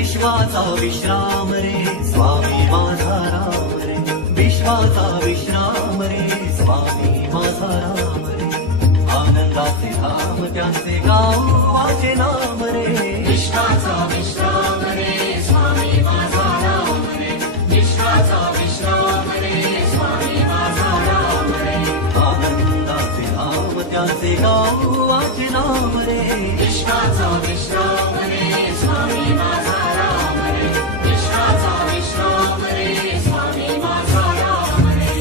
विश्वाचा विश्राम रे स्वामी माझा राम रे, विश्वाचा विश्राम रे स्वामी माझा राम रे, आनंदाचे धाम त्यांचे गाव माझे नाम रे, विश्वाचा विश्राम रे स्वामी माझा राम रे, विश्वाचा विश्राम रे स्वामी माझा राम रे, आनंदाचे धाम त्यांचे गाव माझे नाम रे, विश्वाचा विश्राम रे स्वामी माझा राम रे, विश्वाचा विश्राम रे स्वामी माझा राम रे.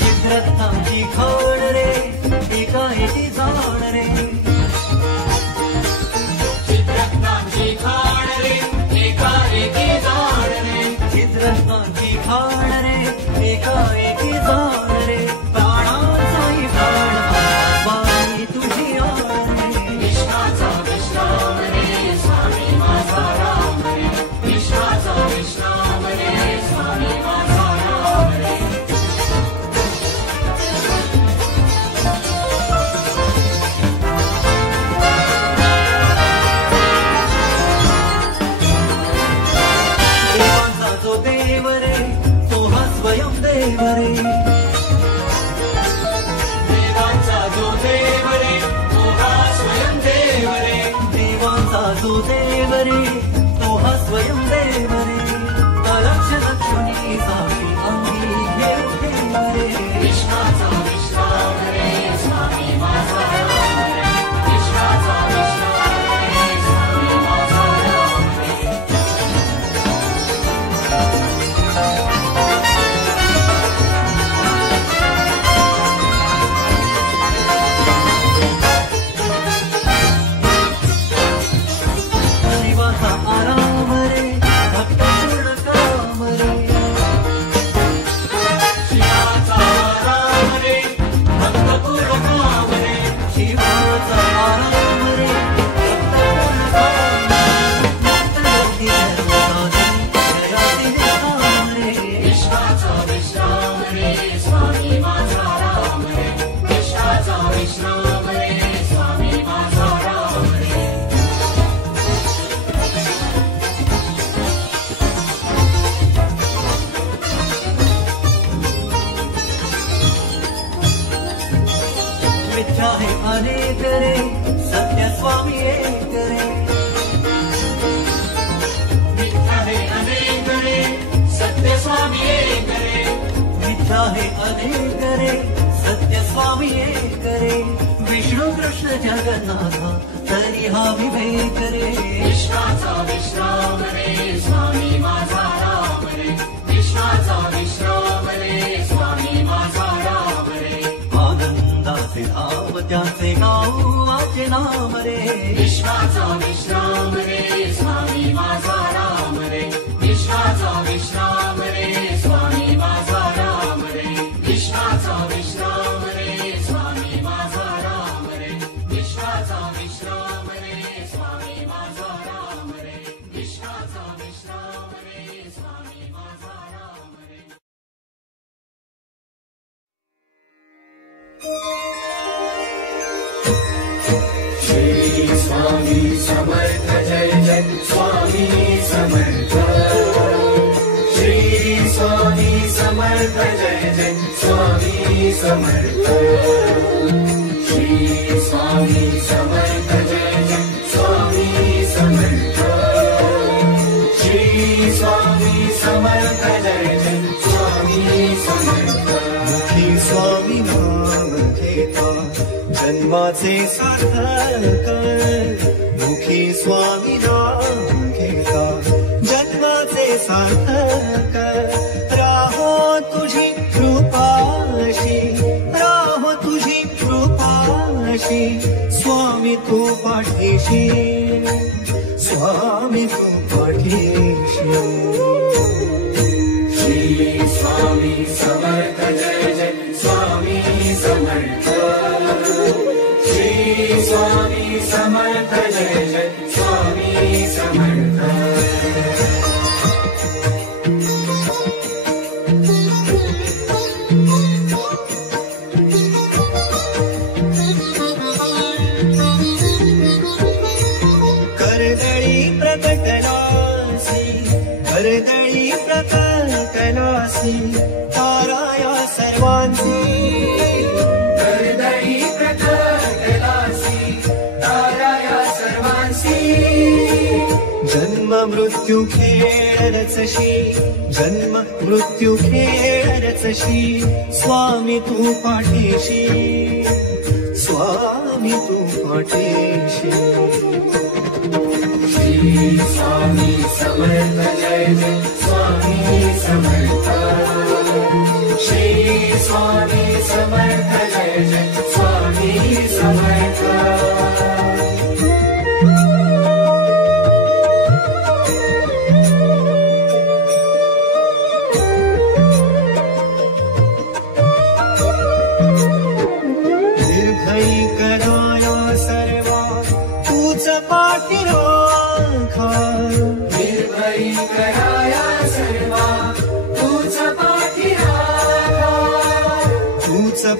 चित्ररथांची खण रे एकाएकी जाण रे, चित्ररथांची खाण रे एकाएकी जाण रे, चित्ररथांची खाण रे एकाएकी जाण रे, प्राणाचाही प्राण स्वामी तुझी आण रे, विश्वाचा विश्राम रे स्वामी माझा राम रे, विश्वाचा विश्राम रे स्वामी माझा राम रे. देवांचा जो देव रे तो हा स्वयं देव रे, देवांचा जो देव रे तो हा स्वयं देव रे, देवांचा जो देव रे तो हा स्वयं देव रे, अलक्ष लक्ष्मी साक्षी अंगी घेऊ देव रे, विश्वाचा विश्राम रे स्वामी माझा राम रे, विश्वाचा विश्राम रे स्वामी माझा राम रे. शिवाचा आराम रे भक्त पूर्ण काम रे, शिवाचा राम रे भक्तपूर्ण काम रे, शिवाचा आराम रे भक्त पूर्ण काम रे, जयाती काम रे, विश्वाचा विश्राम रे स्वामी माझा राम रे, विश्वाचा विश्राम रे स्वामी माझा राम रे. मिथ्या है अनेक रे सत्य स्वामी एक रे, मिथ्या है अनेक रे सत्य स्वामी एक रे, मिथ्या है अनेक रे सत्य स्वामी एक रे, विष्णू कृष्ण जगन्नाथा तरी हा विवेक रे, विश्वाचा विश्राम रे स्वामी माझा राम रे, विश्वाचा विश्राम रे स्वामी माझा राम रे. आनंदाचे धाम त्याचे गाव माझे नाम रे, विश्वाचा विश्राम रे स्वामी माझा राम रे, विश्वाचा विश्राम रे स्वामी माझा राम रे, विश्वाचा विश्राम रे स्वामी माझा राम रे, विश्वाचा विश्राम रे स्वामी माझा राम रे, विश्वाचा विश्राम रे स्वामी माझा राम रे. श्री स्वामी समर्थ जय जय स्वामी समर्थ, श्री स्वामी समर्थ जय जय स्वामी समर्थ, श्री स्वामी समर्थ जय जय स्वामी समर्थ, श्री स्वामी समर्थ जय जय स्वामी समर्थ. मुखी स्वामी नाम घेता जन्माचे सार्थक, मुखी स्वामी नाम घेता जन्माचे सार्थक, राहो तुझी कृपाशी, राहो तुझी कृपाशी, स्वामी तू पाठीशी, स्वामी तू पाठीशी. श्री स्वामी समर्थ जय जय स्वामी समर्थ, श्री स्वामी समर्थ जय जय स्वामी समर्थ. कर्दळी प्रकल्पनासी ताराया सर्वांसी कर्दळी प्रकल्पनासी ताराया सर्वांसी जन्म मृत्यू खेळ रचशी जन्म मृत्यू खेळ रचशी स्वामी तू पाठीशी स्वामी तू पाठीशी श्री स्वामी समर्थ जय जय स्वामी समर्थ श्री स्वामी समर्थ जय जय स्वामी समर्थ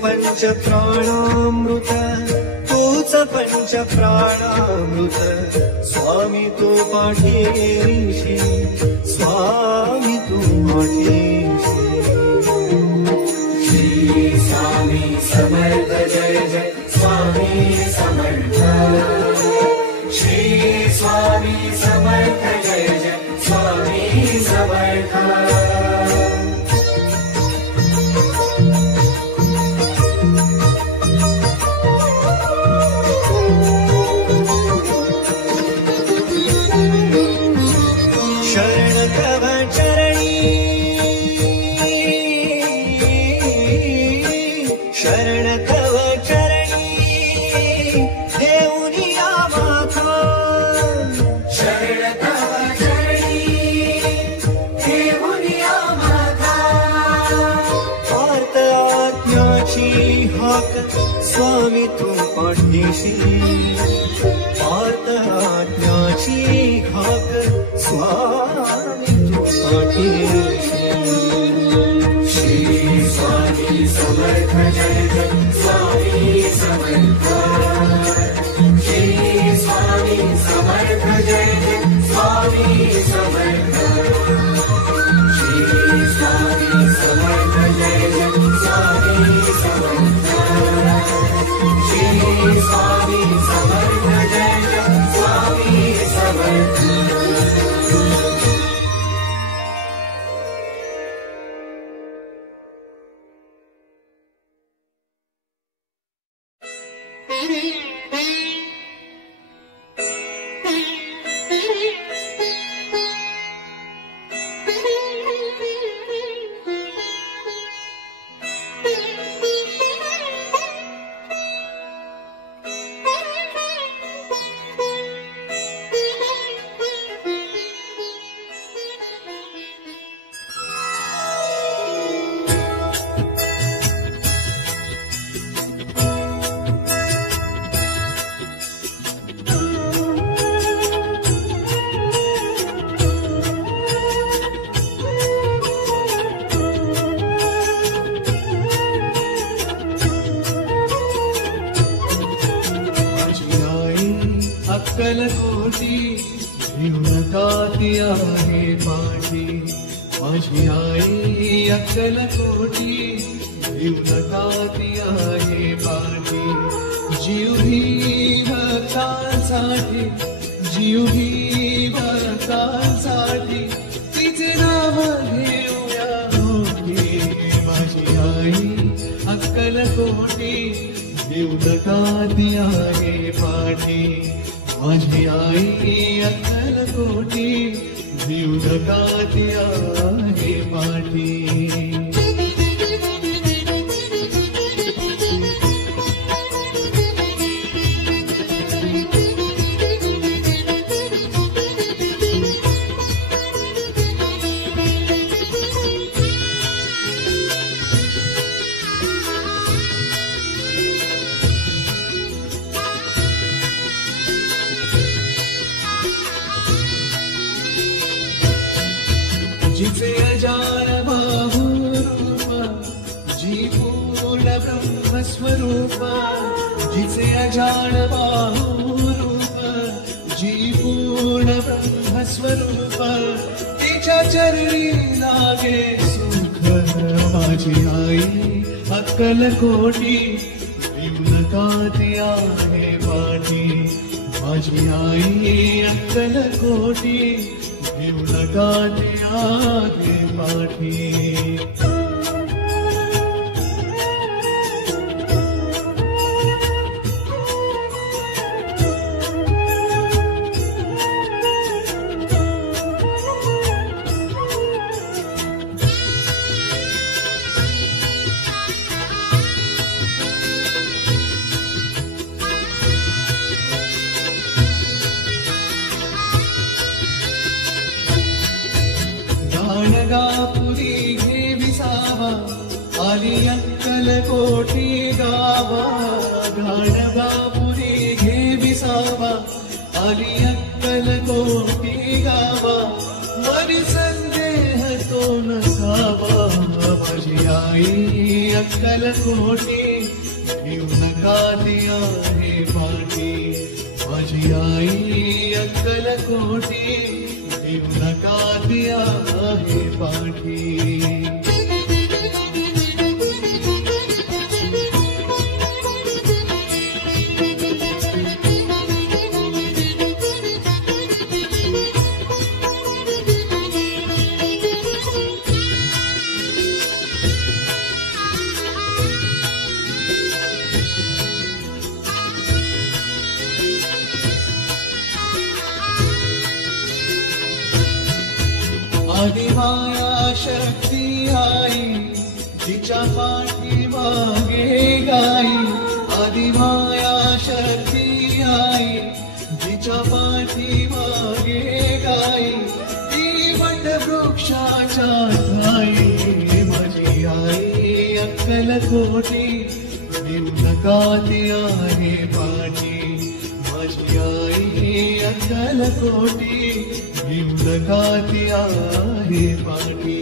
पंच प्राणामृत तूच पंच प्राणामृत स्वामी तू पाठीशी स्वामी तू पाठीशी श्री स्वामी समर्थ जय जय स्वामी समर्थ श्री स्वामी समर्थ जय जय स्वामी समर्थ स्वामी तू पाठीशी आत्मज्ञाची हाक स्वामी तू पाठीशी श्री स्वामी समर्थ जय जय स्वामी समर्थ श्री स्वामी समर्थ जय जय स्वामी समर्थ श्री स्वामी समर्थ जय जय स्वामी समर्थ श्री स्वामी समर्थ जय जय स्वामी समर्थ अक्कलकोटी भिवनकाती आहे माझी माझी आई अक्कलकोटी भिवनकाती आहे माझी जीव ही भक्तांसाठी जीव ही भक्तांसाठी तिचे नाव घेऊया मोठी माझी आई अक्कलकोटी भिवनकाती आहे माझी माझी आई अक्कलकोटी भिवनकाती आहे माझी जिचे अजान बाहुरूप जी पूर्ण ब्रह्मस्वरूप जिचे अजान बाहुरूप जी पूर्ण ब्रह्मस्वरूप तिच्या तिच्या चरणी लागे सुख माझी आई अक्कलकोटी येऊन काती आहे पाठी माझी आई अक्कलकोटी येऊन काती आहे पाठी गाणगापुरी घे विसावा आली अक्कलकोटी गावा गाणगापुरी घे विसावा आली अक्कलकोटी गावा मरी संदेह तो नसावा माझी आई अक्कलकोटी येऊन काती आहे पाठी माझी आई अक्कलकोटी येऊन काती आहे पाठी आदिमाया शक्ती आई तिच्या पाठी मागे गाई आदिमाया शक्ती आई तिच्या पाठी मागे गाई ती वटवृक्षाच्या ठाई माझी आई अक्कलकोटी येऊन काती आहे पाठी माझी आई अक्कलकोटी येऊन काती आहे पाठी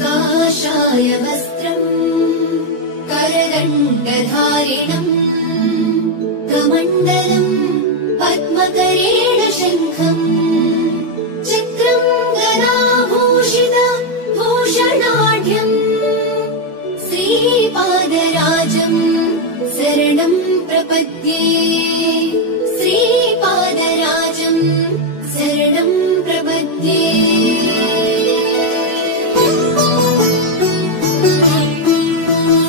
काषाय वस्त्रम् करदण्डधारिणम् कमण्डलम् पद्मकरेण शङ्खम् चक्रम् गदाभूषित भूषणाढ्यम् श्रीपादराजम् शरणम् प्रपद्ये श्रीपादराजम् शरणम् प्रपद्ये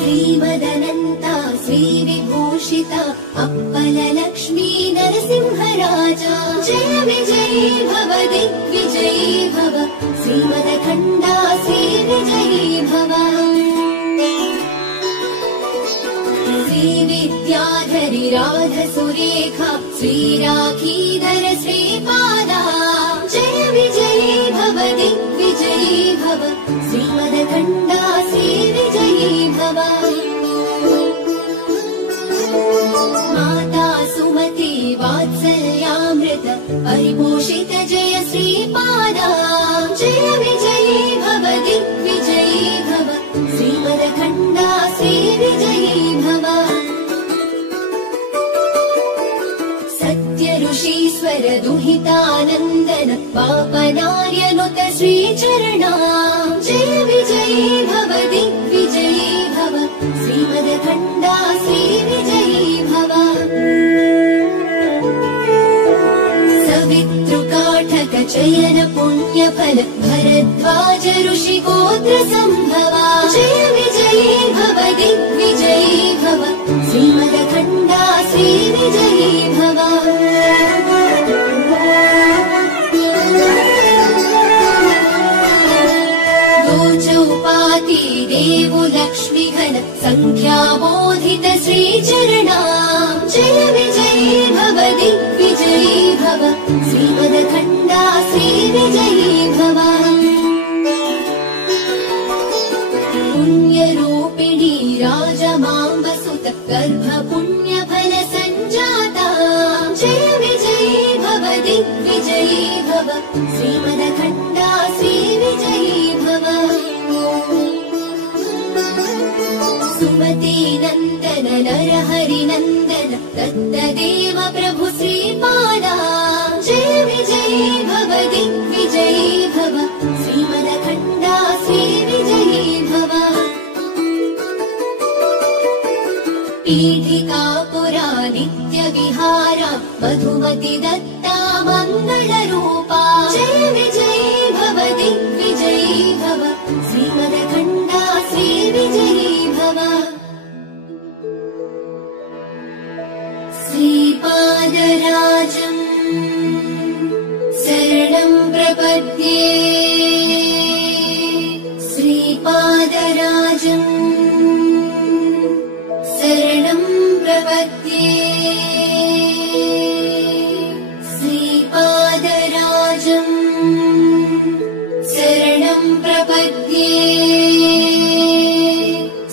श्रीमदनन्ता श्रीविभूषिता अप्पललक्ष्मी नरसिंहराजा जय विजयी भव दिग्विजयी भव श्रीमदखण्डा श्रीविजयी भव श्रीविद्याधरि राधसुरेखा श्रीराखीधर श्रीपादा जय विजयी भव दिग्विजयी भव श्रीमदखण्डा श्रीविजयी भव माता सुमति वात्सल्यामृत परिपोषित जय श्रीपादा जय विजयी भव दिग्विजयी भव श्रीमदखण्डा श्रीविजयी भव सत्य ऋषीश्वर दुहितानन्दन पापनार्यनुत श्रीचरणा जय विजयी भव दिग्विजयी भव श्रीमदखण्डा श्रीविजयी भव सवितृकाठक चयन पुण्यफल भरद्वाज ऋषिगोत्र सम्भवा जय विजयी भव दिग्विजयी भव श्रीमदखण्डा श्रीविजयी भव चौपाती देवुल नन्दन सङ्ख्याबोधित श्रीचरणा जय विजयी भव दिग्विजयी भव श्रीमदखण्डा श्रीविजयी भव पुण्यरूपिणी राजमाम्बसुत गर्भपुण्यफल सञ्जाता जय विजयी भव दिग्विजयी भव श्रीमदखण्डा श्रीविजयी भव सुमती नन्दन नरहरि नन्दन दत्तदेव प्रभु श्रीपादा जय विजयी भव दिग्विजयी भव श्रीमदखण्डा श्रीविजयी भव पीठिकापुरा नित्यविहारा मधुमति दत्ता मङ्गलरूपा जय विजयी भव दिग्विजयी भव श्रीमदखण्डा श्रीविजयी भव श्रीपादराजम् शरणं प्रपद्ये श्रीपादराजम् शरणं प्रपद्ये श्रीपादराजम् शरणं प्रपद्ये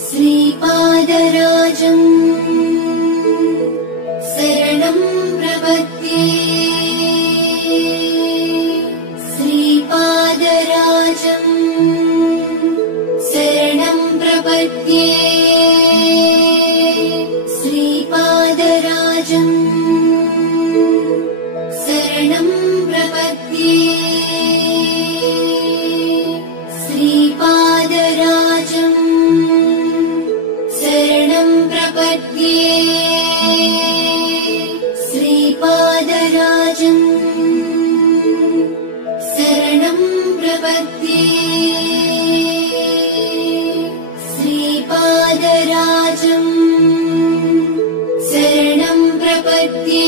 श्रीपादराजम् शरणं प्रपद्ये श्रीपादराजम् शरणं प्रपद्ये श्रीपादराजम् शरणं प्रपद्ये श्रीपादराजम् शरणं प्रपद्ये श्रीपादराजम् शरणं प्रपद्ये श्रीपादराजम् शरणं प्रपद्ये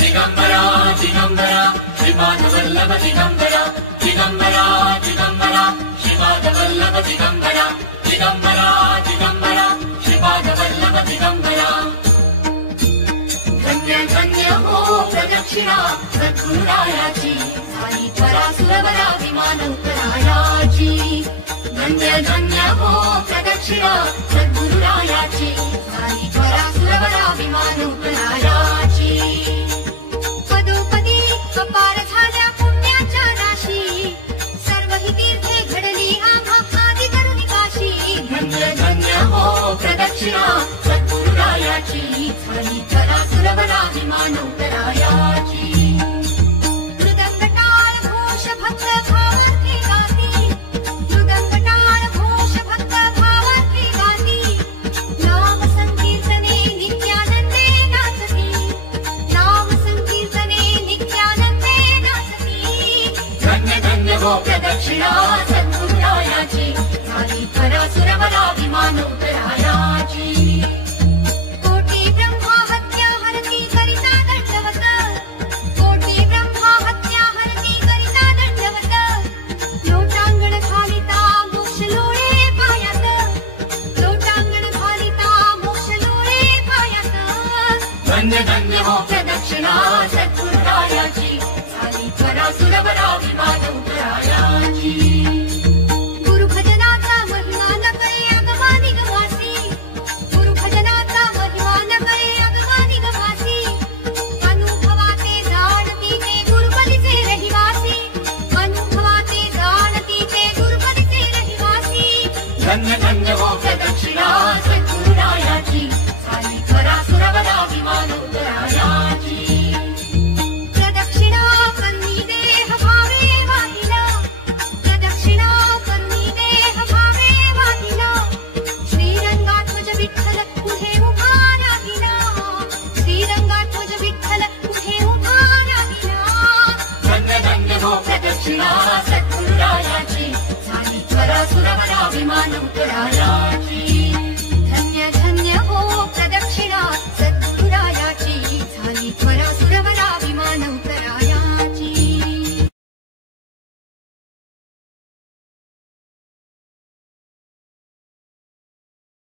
दिगम्बरा दिगम्बरा श्रीपादवल्लभ दिगम्बरा दिगम्बरा दिगम्बरा श्रीपादवल्लभ दिगम्बरा दिगम्बरा दिगम्बरा श्रीपादवल्लभ दिगम्बरा धन्य धन्य हो प्रदक्षिणा सद्गुरुरायाची साई त्वरा सुरवराभिमान उत्तरायाची धन्य धन्य हो प्रदक्षिणा सद्गुरुरायाची साई त्वरा सुरवराभिमान उत्तरायाची पदोपदी अपार झाल्या पुण्याच्या राशी सर्व ही तीर्थे घडली आम्हा आदि करुणी काशी धन्य धन्य हो प्रदक्षिणा सद्गुरुरायाची साई त्वरा सुरवराभिमान उत्तरायाची मृदंग टाळ घोष भक्त भावार्थी गाती मृदंग टाळ घोष भक्त भावार्थी गाती नाम संकीर्तने नित्यानंदे नाचती नाम संकीर्तने नित्यानंदे नाचती धन्य धन्य हो प्रदक्षिणा सद्गुरुरायाची साई त्वरा सुरवराभिमान उत्तरायाची कोटी ब्रह्मा हत्या हरती करिता दंडवत कोटी ब्रह्मा हत्या हरती करिता दंडवत लोटांगण घालिता मोक्ष लोळे पायात लोटांगण घालिता मोक्ष लोळे पायात धन्य धन्य हो प्रदक्षिणा सद्गुरुरायाची साई त्वरा सुरवराभिमान उत्तरायाची गुरु भजनाचा महिमा न कळे अगमानी गवासी गुरु भजनाचा महिमा न कळे अगमानी गवासी अनुभवाते जाणती ते गुरुपदीचे रहिवासी अनुभवाते जाणती ते गुरुपदीचे रहिवासी धन्य धन्य हो प्रदक्षिणा सद्गुरुरायाची साई त्वरा सुरवराभिमान उत्तरायाची प्रदक्षिणा कन्नी देह भावे वाहिला प्रदक्षिणा कन्नी देह भावे वाहिला श्रीरंगाध्वज विठ्ठल पुढे उभा राहिला श्रीरंगाध्वज विठ्ठल पुढे उभा राहिला धन्य धन्य हो प्रदक्षिणा सद्गुरुरायाची साई त्वरा सुरवराभिमान उत्तरायाची